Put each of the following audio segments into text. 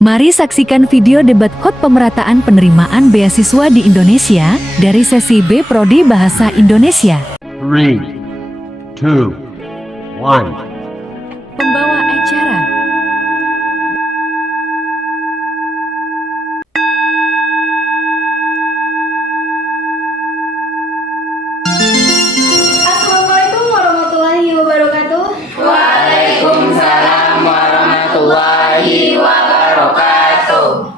Mari saksikan video debat hot pemerataan penerimaan beasiswa di Indonesia dari sesi B Prodi Bahasa Indonesia. 3, 2, 1. Pembawa acara Assalamualaikum warahmatullahi wabarakatuh. Waalaikumsalam warahmatullahi wabarakatuh.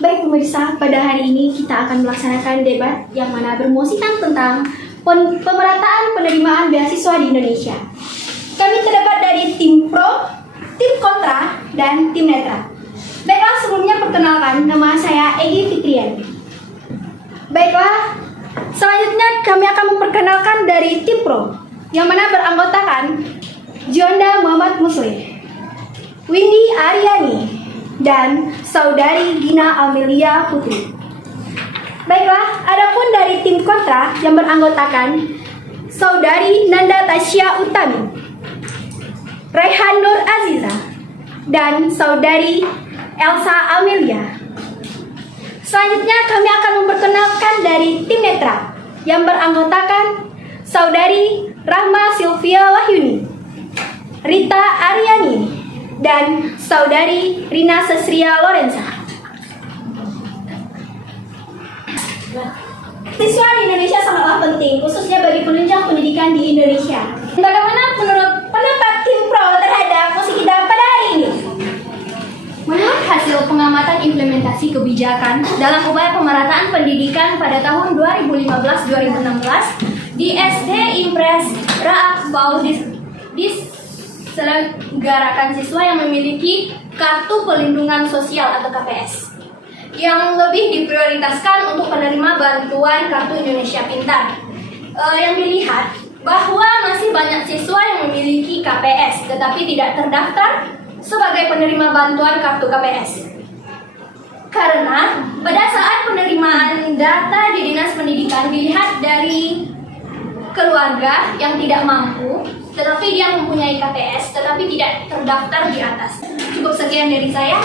Baik pemirsa, pada hari ini kita akan melaksanakan debat yang mana bermusikan tentang pemerataan penerimaan beasiswa di Indonesia. Kami terdapat dari tim pro, tim kontra, dan tim netra. Baiklah, sebelumnya perkenalkan, nama saya Egy Fitrian. Baiklah, selanjutnya kami akan memperkenalkan dari tim pro, yang mana beranggotakan Juanda Muhammad Muslim, Windy Aryani, dan Saudari Gina Amelia Putri. Baiklah, adapun dari tim kontra yang beranggotakan Saudari Nanda Tasya Utami, Raihan Nur Aziza, dan Saudari Elsa Amelia. Selanjutnya kami akan memperkenalkan dari tim netra yang beranggotakan Saudari Rahma Sylvia Wahyuni, Rita Aryani, dan Saudari Rina Sesria Lorenza. Siswa di Indonesia sangatlah penting, khususnya bagi penunjang pendidikan di Indonesia. Bagaimana menurut pendapat tim pro terhadap musik kita pada hari ini? Menurut hasil pengamatan implementasi kebijakan dalam upaya pemerataan pendidikan pada tahun 2015-2016 di SD Impres Raakbau diselenggarakan siswa yang memiliki Kartu Pelindungan Sosial atau KPS, yang lebih diprioritaskan untuk penerima bantuan Kartu Indonesia Pintar. Yang dilihat bahwa masih banyak siswa yang memiliki KPS tetapi tidak terdaftar sebagai penerima bantuan Kartu KPS. Karena pada saat penerimaan data di Dinas Pendidikan dilihat dari keluarga yang tidak mampu tetapi dia mempunyai KPS tetapi tidak terdaftar di atas. Cukup sekian dari saya.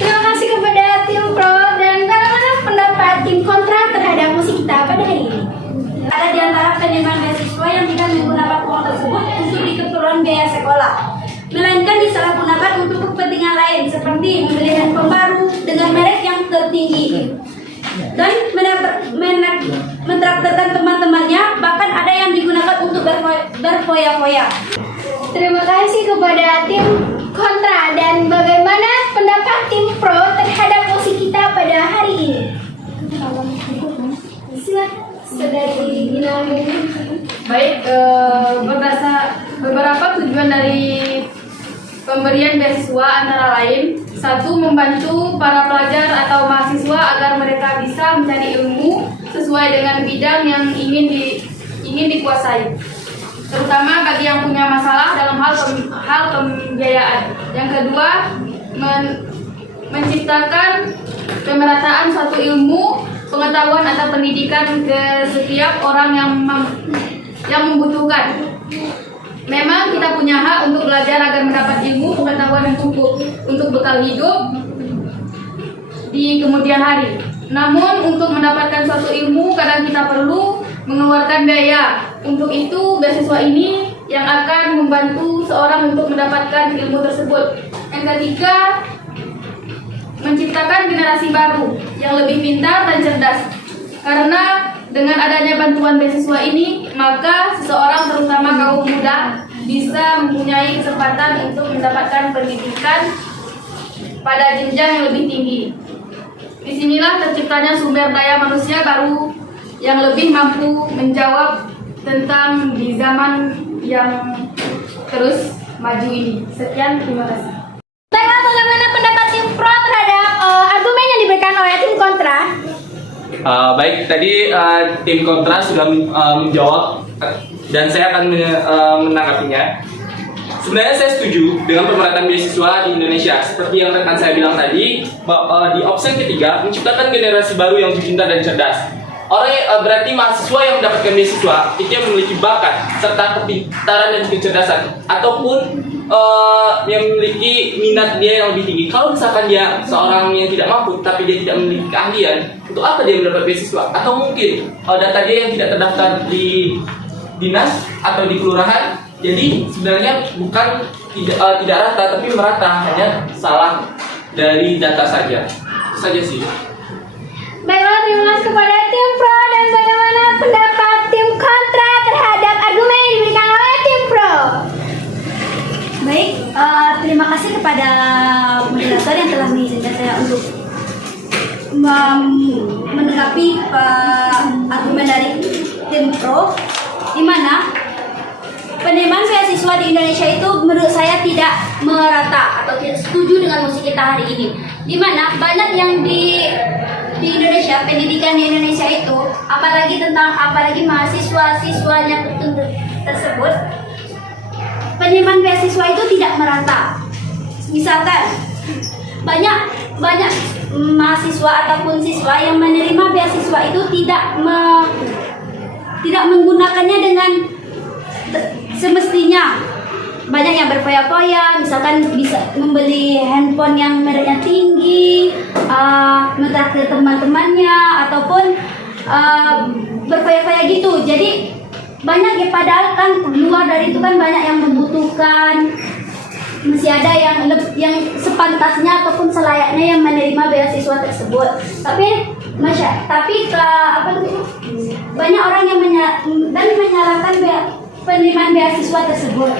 Terima kasih kepada tim pro, dan bagaimana pendapat tim kontra terhadap musik kita pada hari ini? Ada di antara penerimaan beasiswa yang tidak menggunakan uang tersebut untuk keperluan biaya sekolah, melainkan disalahgunakan untuk kepentingan lain seperti membeli handphone baru dengan merek yang tertinggi dan mentraktirkan teman-temannya, bahkan ada yang digunakan untuk berfoya-foya. Terima kasih kepada tim kontra, dan bagaimana pendapat tim pro terhadap musik kita pada hari ini? Silakan, Saudari Gina. Baik, beberapa tujuan dari pemberian beasiswa antara lain: 1. Membantu para pelajar atau mahasiswa agar mereka bisa mencari ilmu sesuai dengan bidang yang ingin dikuasai, terutama bagi yang punya masalah dalam hal pembiayaan. Yang kedua, menciptakan pemerataan suatu ilmu, pengetahuan atau pendidikan ke setiap orang yang membutuhkan. Memang kita punya hak untuk belajar agar mendapat ilmu pengetahuan yang cukup untuk bekal hidup di kemudian hari. Namun untuk mendapatkan suatu ilmu kadang kita perlu mengeluarkan biaya. Untuk itu beasiswa ini yang akan membantu seorang untuk mendapatkan ilmu tersebut. Yang ketiga, menciptakan generasi baru yang lebih pintar dan cerdas. Karena dengan adanya bantuan beasiswa ini, maka seseorang terutama kaum muda bisa mempunyai kesempatan untuk mendapatkan pendidikan pada jenjang yang lebih tinggi. Disinilah terciptanya sumber daya manusia baru yang lebih mampu menjawab tentang di zaman yang terus maju ini. Sekian, terima kasih. Baiklah, bagaimana pendapat tim pro terhadap argumen yang diberikan oleh tim kontra? Baik, tadi tim kontra sudah menjawab dan saya akan menanggapinya. Sebenarnya saya setuju dengan pemerataan beasiswa di Indonesia. Seperti yang rekan saya bilang tadi, di opsi ketiga, menciptakan generasi baru yang lebih pintar dan cerdas. Berarti mahasiswa yang mendapatkan beasiswa itu yang memiliki bakat serta kepintaran dan kecerdasan, ataupun yang memiliki minat dia yang lebih tinggi. Kalau misalkan dia seorang yang tidak mampu tapi dia tidak memiliki keahlian, untuk apa dia mendapat beasiswa? Atau mungkin data dia yang tidak terdaftar di dinas atau di kelurahan, jadi sebenarnya bukan tidak rata tapi merata, hanya salah dari data saja. Itu saja sih. Baiklah, terima kasih kepada tim pro, dan bagaimana pendapat tim kontra terhadap argumen yang diberikan oleh tim pro? Baik, terima kasih kepada moderator yang telah mengizinkan saya untuk menanggapi argumen dari tim pro, di mana penerimaan beasiswa di Indonesia itu menurut saya tidak merata atau tidak setuju dengan musik kita hari ini, di mana banyak yang di Indonesia, pendidikan di Indonesia itu, apalagi mahasiswa-siswanya tersebut, penerimaan beasiswa itu tidak merata. Misalkan banyak mahasiswa ataupun siswa yang menerima beasiswa itu tidak menggunakannya dengan semestinya. Banyak yang berfoya-foya, misalkan bisa membeli handphone yang mereknya tinggi, mentraktir teman-temannya, ataupun berfoya-foya gitu. Jadi banyak ya, padahal kan luar dari itu kan banyak yang membutuhkan, masih ada yang sepantasnya ataupun selayaknya yang menerima beasiswa tersebut. Tapi banyak orang yang menyalahkan penerimaan beasiswa tersebut.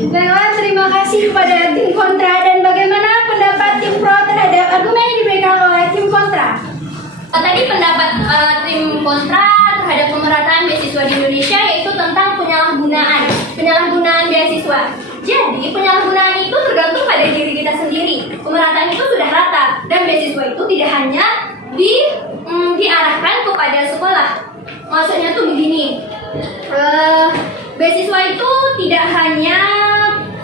Baiklah, terima kasih kepada tim kontra, dan bagaimana pendapat tim pro terhadap argumen yang diberikan oleh tim kontra? Tadi pendapat tim kontra terhadap pemerataan beasiswa di Indonesia yaitu tentang penyalahgunaan beasiswa. Jadi penyalahgunaan itu tergantung pada diri kita sendiri. Pemerataan itu sudah rata, dan beasiswa itu tidak hanya diarahkan kepada sekolah. Maksudnya tuh begini, beasiswa itu tidak hanya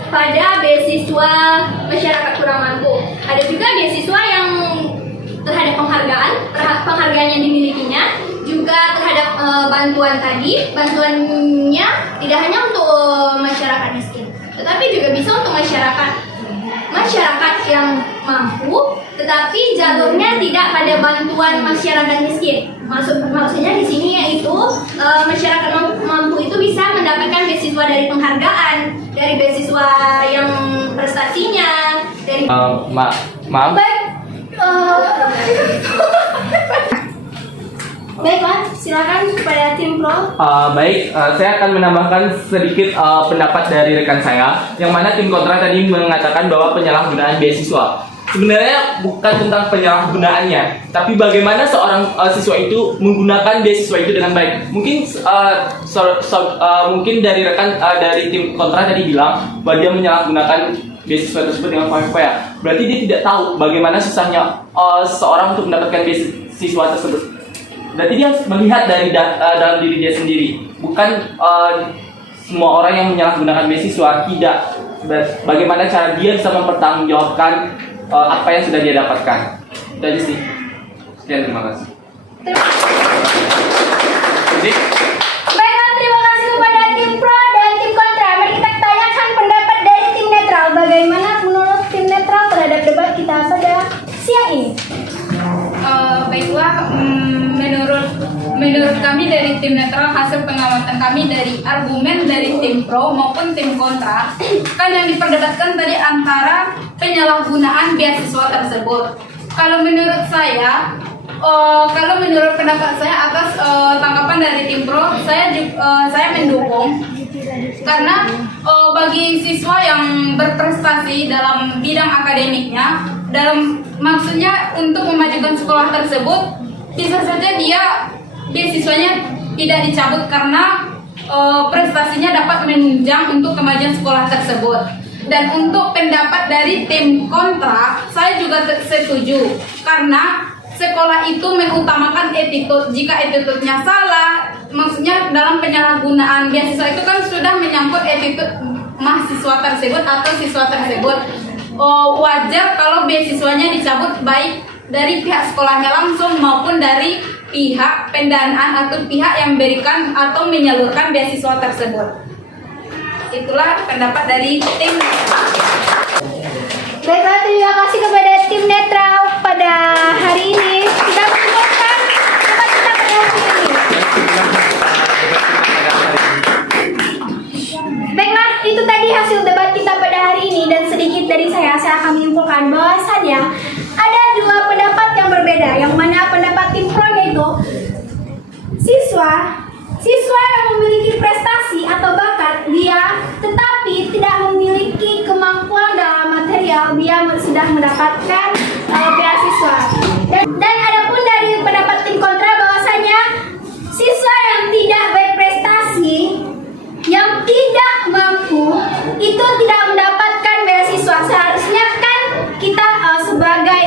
pada beasiswa masyarakat kurang mampu. Ada juga beasiswa yang terhadap penghargaan yang dimilikinya, juga terhadap bantuan tadi. Bantuannya tidak hanya untuk masyarakat miskin, tetapi juga bisa untuk masyarakat yang mampu, tetapi jalurnya tidak pada bantuan masyarakat miskin. Maksudnya di sini yaitu masyarakat mampu itu bisa mendapatkan beasiswa dari penghargaan, dari beasiswa yang prestasinya, dari Maaf. Baiklah, silakan kepada tim pro. Saya akan menambahkan sedikit pendapat dari rekan saya, yang mana tim kontra tadi mengatakan bahwa penyalahgunaan beasiswa sebenarnya bukan tentang penyalahgunaannya, tapi bagaimana seorang siswa itu menggunakan beasiswa itu dengan baik. Mungkin dari rekan dari tim kontra tadi bilang bahwa dia menyalahgunakan beasiswa tersebut dengan foya-foya. Berarti dia tidak tahu bagaimana susahnya seorang untuk mendapatkan beasiswa tersebut. Berarti dia melihat dari dalam diri dia sendiri, bukan semua orang yang menyalahgunakan beasiswa. Tidak, bagaimana cara dia bisa mempertanggungjawabkan apa yang sudah dia dapatkan. Itu aja sih. Sekian, terima kasih. Baiklah, terima kasih kepada tim pro dan tim kontra. Mari kita tanyakan pendapat dari tim netral. Bagaimana menurut tim netral terhadap debat kita pada siang ini? Baiklah, menurut kami dari tim netral, hasil pengamatan kami dari argumen dari tim pro maupun tim kontra, kan yang diperdebatkan tadi antara penyalahgunaan beasiswa tersebut. Kalau menurut pendapat saya atas tanggapan dari tim pro, saya mendukung, karena bagi siswa yang berprestasi dalam bidang akademiknya, maksudnya untuk memajukan sekolah tersebut, bisa saja dia beasiswanya tidak dicabut karena prestasinya dapat menunjang untuk kemajuan sekolah tersebut. Dan untuk pendapat dari tim kontra, saya juga setuju, karena sekolah itu mengutamakan attitude. Jika attitude-nya salah, maksudnya dalam penyalahgunaan beasiswa itu kan sudah menyangkut attitude mahasiswa tersebut atau siswa tersebut. Wajar kalau beasiswanya dicabut, baik dari pihak sekolahnya langsung maupun dari pihak pendanaan atau pihak yang memberikan atau menyalurkan beasiswa tersebut. Itulah pendapat dari tim. Baiklah, terima kasih kepada tim netral pada hari ini. Kita menyebutkan debat kita pada hari ini. Baiklah, itu tadi hasil debat kita pada hari ini, dan sedikit dari saya akan menyimpulkan bahwasannya ada dua pendapat yang berbeda. Yang mana pendapat tim pro yaitu siswa yang memiliki prestasi atau bakat dia tetapi tidak memiliki kemampuan dalam material, dia sudah mendapatkan beasiswa. Dan adapun dari pendapat tim kontra bahwasanya siswa yang tidak berprestasi, yang tidak mampu itu tidak mendapatkan beasiswa. Seharusnya kan kita sebagai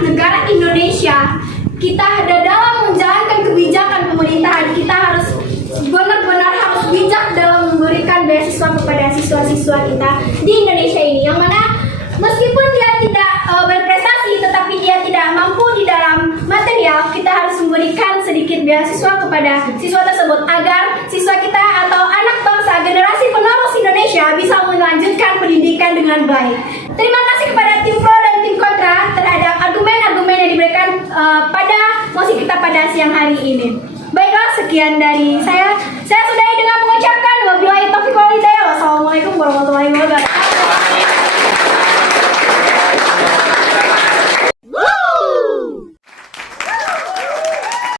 negara Indonesia, kita ada dalam menjalankan kebijakan pemerintahan, kita harus benar-benar harus bijak dalam memberikan beasiswa kepada siswa-siswa kita di Indonesia ini, yang mana meskipun dia tidak berprestasi tetapi dia tidak mampu di dalam material, kita harus memberikan sedikit beasiswa kepada siswa tersebut agar siswa kita atau anak bangsa generasi penerus Indonesia bisa melanjutkan pendidikan dengan baik. Terima kasih kepada tim pro dan tim kontra terhadap argumen-argumen yang diberikan pada mosi kita pada siang hari ini. Baiklah, sekian dari saya. Saya sudahi dengan mengucapkan